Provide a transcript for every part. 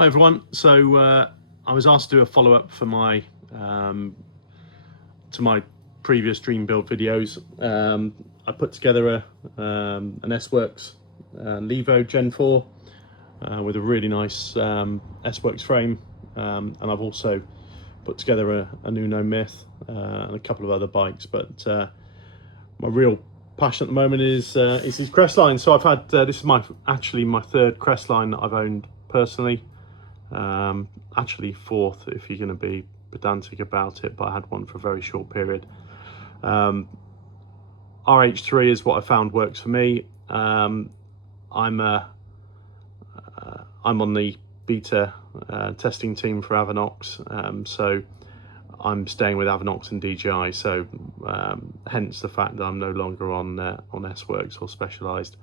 Hi everyone. So I was asked to do a follow-up for my to my previous Dream Build videos. I put together an S-Works Levo Gen 4 with a really nice S-Works frame, and I've also put together a Nuno Myth and a couple of other bikes. But my real passion at the moment is these Crestline. So I've had this is actually my third Crestline that I've owned personally. Actually fourth if you're going to be pedantic about it, but I had one for a very short period. RH3 is what I found works for me. I'm on the beta testing team for Avinox, so I'm staying with Avinox and DJI, so hence the fact that I'm no longer on S-Works or Specialized.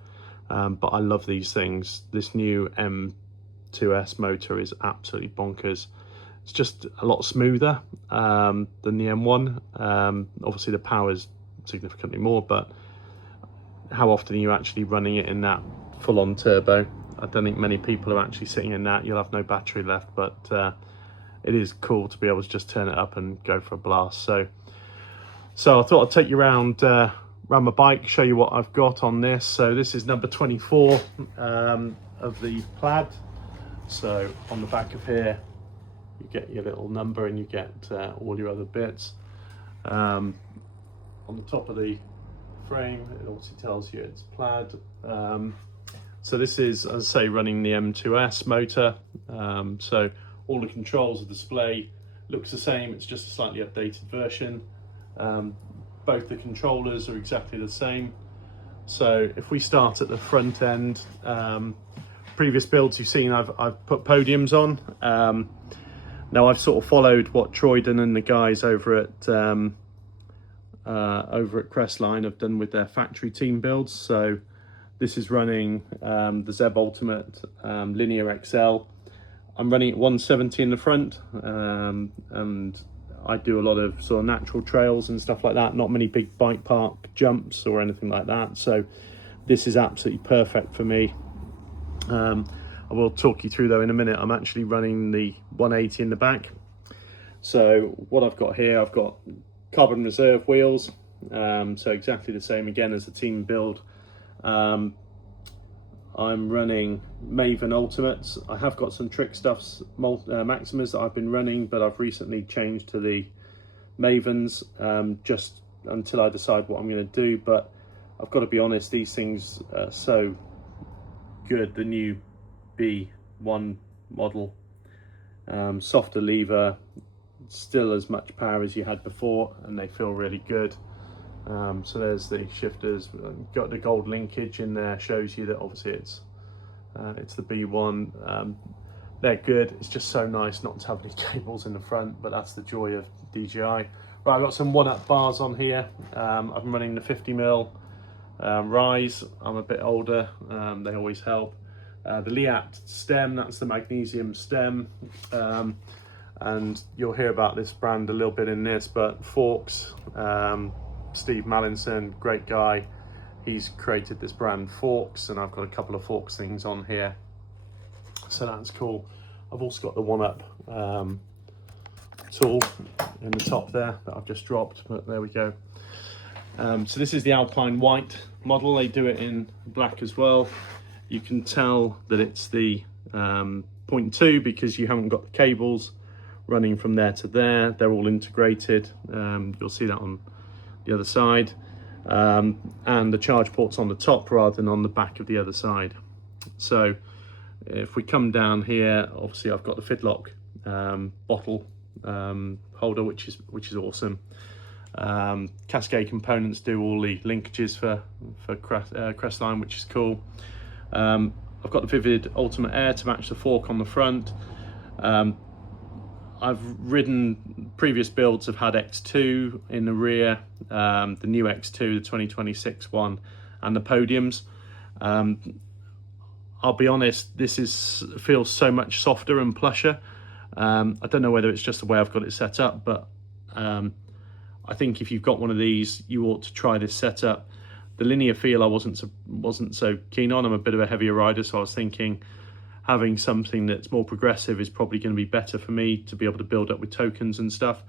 But I love these things. This new M2S motor is absolutely bonkers. It's just a lot smoother than the M1. Obviously the power is significantly more, but how often are you actually running it in that full-on turbo? I don't think many people are actually sitting in that. You'll have no battery left, but it is cool to be able to just turn it up and go for a blast. So I thought I'd take you around my bike, show you what I've got on this. So this is number 24 of the Plaid. So on the back of here you get your little number and you get all your other bits. On the top of the frame it also tells you it's Plaid. So this is, as I say, running the M2S motor. So all the controls of the display looks the same, it's just a slightly updated version. Both the controllers are exactly the same. So if we start at the front end, previous builds you've seen I've put podiums on. Now I've sort of followed what Troyden and the guys over at Crestline have done with their factory team builds. So this is running the Zeb Ultimate Linear XL. I'm running at 170 in the front, and I do a lot of sort of natural trails and stuff like that, not many big bike park jumps or anything like that. So this is absolutely perfect for me. I will talk you through though in a minute. I'm actually running the 180 in the back. So what I've got here, I've got carbon reserve wheels, so exactly the same again as the team build. I'm running MAVEN Ultimates. I have got some TRICKSTUFFs Maximas that I've been running, but I've recently changed to the MAVENs just until I decide what I'm going to do. But I've got to be honest, these things are so good. The new B1 model, softer lever, still as much power as you had before, and they feel really good. So there's the shifters, got the gold linkage in there, shows you that obviously it's the B1. They're good. It's just so nice not to have any cables in the front, but that's the joy of DJI. Right, I've got some ONEUP bars on here. I'm running the 50mm rise. I'm a bit older, they always help. The LEATT stem, that's the magnesium stem, and you'll hear about this brand a little bit in this, but forks, Steve Mallinson, great guy, he's created this brand Forks, and I've got a couple of Forks things on here, so that's cool. I've also got the ONEUP tool in the top there that I've just dropped, but there we go. So this is the Alpine White model. They do it in black as well. You can tell that it's the 0.2 because you haven't got the cables running from there to there. They're all integrated. You'll see that on the other side, and the charge port's on the top rather than on the back of the other side. So if we come down here, obviously I've got the Fidlock bottle holder, which is awesome. Cascade Components do all the linkages for Crestline, which is cool. I've got the Vivid Ultimate Air to match the fork on the front. I've ridden previous builds, have had X2 in the rear, the new X2, the 2026 one, and the podiums. I'll be honest, this feels so much softer and plusher. I don't know whether it's just the way I've got it set up, but I think if you've got one of these, you ought to try this setup. The linear feel I wasn't so keen on. I'm a bit of a heavier rider, so I was thinking having something that's more progressive is probably going to be better for me to be able to build up with tokens and stuff.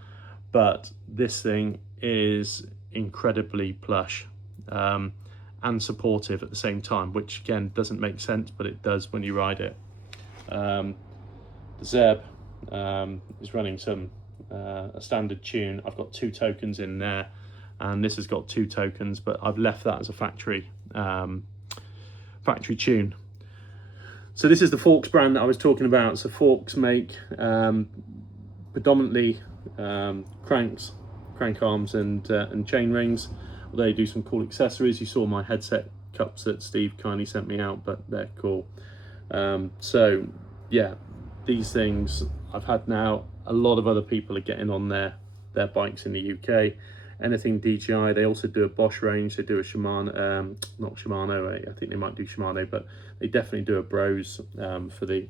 But this thing is incredibly plush and supportive at the same time, which again doesn't make sense, but it does when you ride it. The Zeb is running some a standard tune. I've got 2 tokens in there, and this has got 2 tokens, but I've left that as a factory tune. So this is the Forks brand that I was talking about. So Forks make predominantly cranks, crank arms and chain rings. They do some cool accessories. You saw my headset cups that Steve kindly sent me out, but they're cool. So yeah, these things I've had now. A lot of other people are getting on their bikes in the UK. Anything DJI, they also do a Bosch range. They do a Shimano, not Shimano. I think they might do Shimano, but they definitely do a Bros for the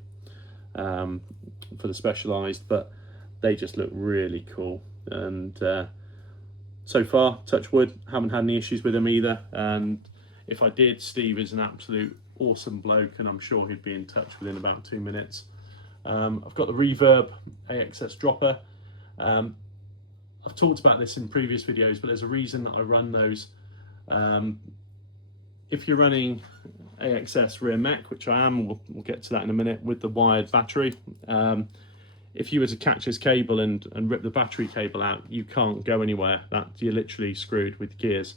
Specialized. But they just look really cool. And so far, touch wood, haven't had any issues with them either. And if I did, Steve is an absolute awesome bloke, and I'm sure he'd be in touch within about 2 minutes. I've got the Reverb AXS dropper. I've talked about this in previous videos, but there's a reason that I run those. If you're running AXS rear mech, which I am, we'll get to that in a minute, with the wired battery, if you were to catch this cable and rip the battery cable out, you can't go anywhere. You're literally screwed with gears.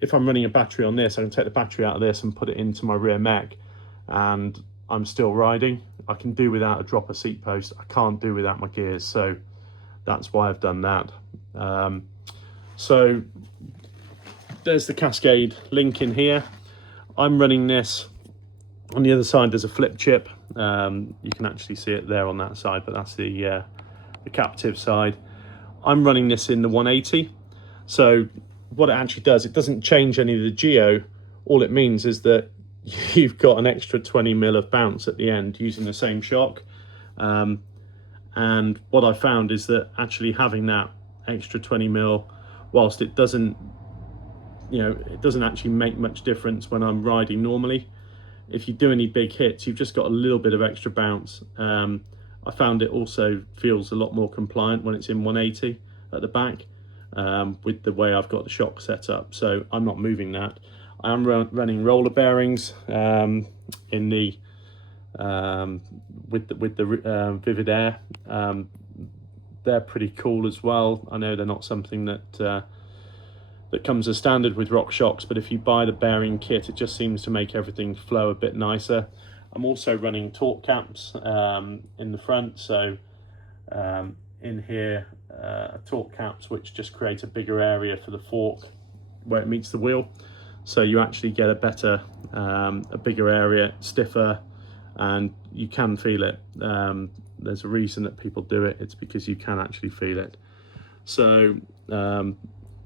If I'm running a battery on this, I can take the battery out of this and put it into my rear mech, and I'm still riding. I can do without a dropper seat post. I can't do without my gears, so that's why I've done that. So there's the Cascade link in here. I'm running this. On the other side there's a flip chip. You can actually see it there on that side, but that's the captive side. I'm running this in the 180. So what it actually does, it doesn't change any of the geo. All it means is that you've got an extra 20 mil of bounce at the end using the same shock. And what I found is that actually having that extra 20 mil, whilst it doesn't, it doesn't actually make much difference when I'm riding normally. If you do any big hits, you've just got a little bit of extra bounce. I found it also feels a lot more compliant when it's in 180 at the back, with the way I've got the shock set up. So I'm not moving that. I am running roller bearings in the with the Vivid Air. They're pretty cool as well. I know they're not something that that comes as standard with RockShox, but if you buy the bearing kit, it just seems to make everything flow a bit nicer. I'm also running torque caps in the front, so in here torque caps which just create a bigger area for the fork where it meets the wheel, so you actually get a better a bigger area, stiffer, and you can feel it. There's a reason that people do it. It's because you can actually feel it. So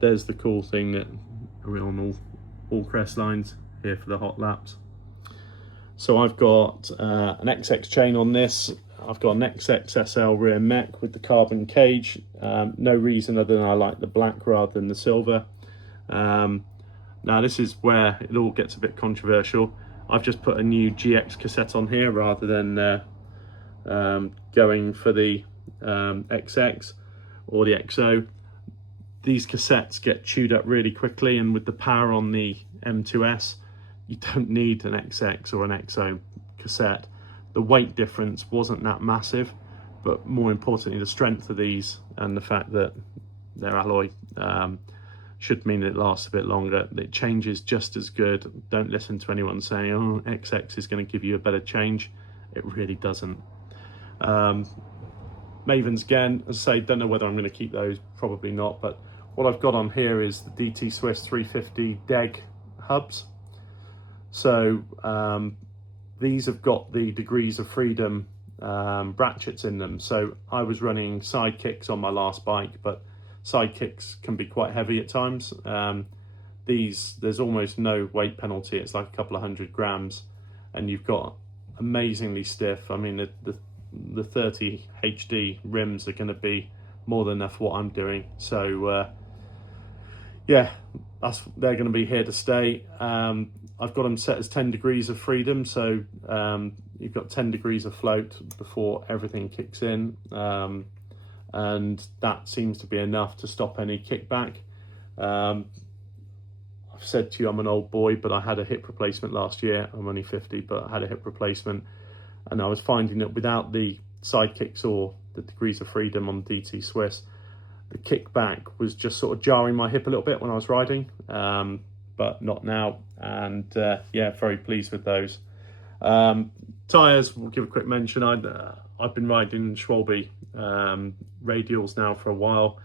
there's the cool thing that are on all Crestlines here for the hot laps. So I've got an XX chain on this. I've got an XX SL rear mech with the carbon cage. No reason other than I like the black rather than the silver. Now this is where it all gets a bit controversial. I've just put a new GX cassette on here rather than going for the XX or the XO. These cassettes get chewed up really quickly, and with the power on the M2S, you don't need an XX or an XO cassette. The weight difference wasn't that massive, but more importantly, the strength of these and the fact that they're alloy should mean it lasts a bit longer. It changes just as good. Don't listen to anyone saying, oh, XX is going to give you a better change. It really doesn't. Mavens again, as I say, don't know whether I'm going to keep those, probably not, but what I've got on here is the DT Swiss 350 DEG hubs. So these have got the degrees of freedom ratchets in them. So I was running sidekicks on my last bike, but sidekicks can be quite heavy at times. There's almost no weight penalty. It's like a couple of 100 grams, and you've got amazingly stiff. I mean, the 30 HD rims are going to be more than enough for what I'm doing. So yeah, they're going to be here to stay. I've got them set as 10 degrees of freedom, so you've got 10 degrees of float before everything kicks in, and that seems to be enough to stop any kickback. I've said to you I'm an old boy, but I had a hip replacement last year. I'm only 50, but I had a hip replacement, and I was finding that without the side kicks or the degrees of freedom on DT Swiss, the kickback was just sort of jarring my hip a little bit when I was riding, but not now. And yeah, very pleased with those. Tyres, we'll give a quick mention. I've been riding SCHWALBE radials now for a while.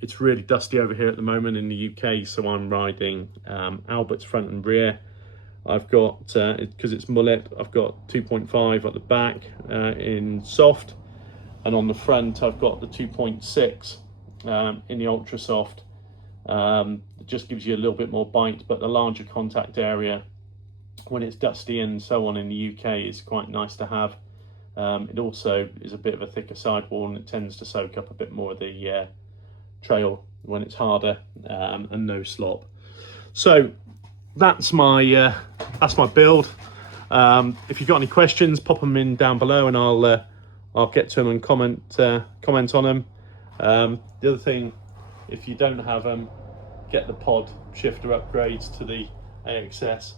It's really dusty over here at the moment in the UK, so I'm riding Albert's front and rear. I've got, because it's mullet, I've got 2.5 at the back in soft, and on the front I've got the 2.6 in the r.Soft. It just gives you a little bit more bite, but the larger contact area when it's dusty and so on in the UK is quite nice to have. It also is a bit of a thicker sidewall, and it tends to soak up a bit more of the trail when it's harder, and no slop. So that's my build. If you've got any questions, pop them in down below, and I'll get to them and comment on them. The other thing, if you don't have them, get the pod shifter upgrades to the AXS.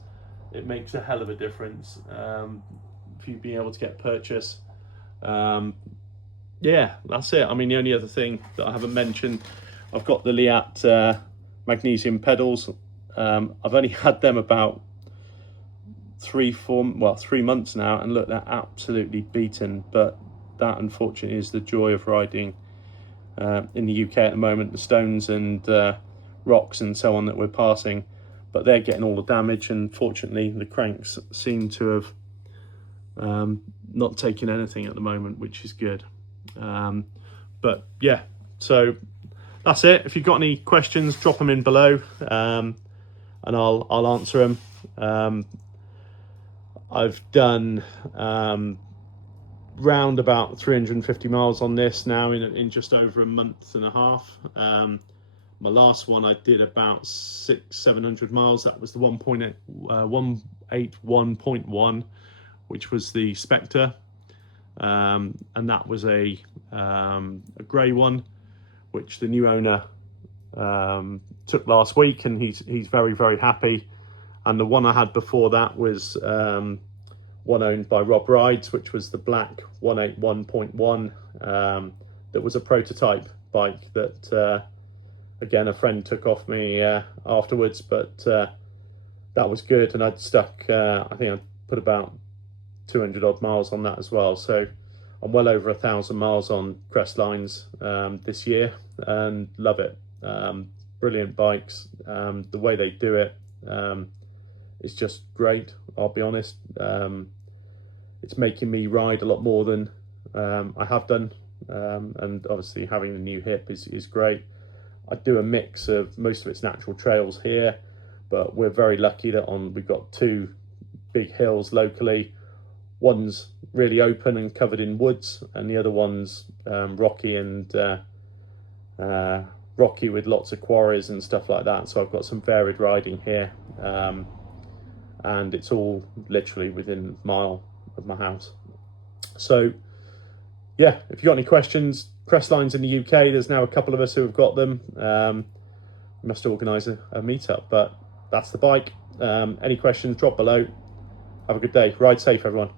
It makes a hell of a difference if you'd be able to get purchase. Yeah, that's it. I mean, the only other thing that I haven't mentioned, I've got the LEATT magnesium pedals. I've only had them about 3 months now, and look, they're absolutely beaten. But that, unfortunately, is the joy of riding in the UK at the moment. The stones and rocks and so on that we're passing, but they're getting all the damage, and fortunately the cranks seem to have not taken anything at the moment, which is good. But yeah, so that's it. If you've got any questions, drop them in below, and I'll answer them. I've done round about 350 miles on this now in just over a month and a half. My last one I did about 600-700 miles. That was the 181.1, which was the Spectre, and that was a grey one, which the new owner took last week, and he's very, very happy. And the one I had before that was one owned by Rob Rides, which was the black 181.1. That was a prototype bike that again a friend took off me afterwards, but that was good, and I'd stuck I think I put about 200 odd miles on that as well. So I'm well over 1,000 miles on Crestlines this year, and love it. Brilliant bikes. The way they do it is just great, I'll be honest. It's making me ride a lot more than I have done, and obviously having the new hip is great. I do a mix of, most of it's natural trails here, but we're very lucky that we've got 2 big hills locally. One's really open and covered in woods, and the other one's rocky and rocky with lots of quarries and stuff like that. So I've got some varied riding here, and it's all literally within a mile of my house. So yeah, if you've got any questions, Crestlines in the UK, there's now a couple of us who have got them. We must organise a meetup, but that's the bike. Any questions, drop below. Have a good day. Ride safe, everyone.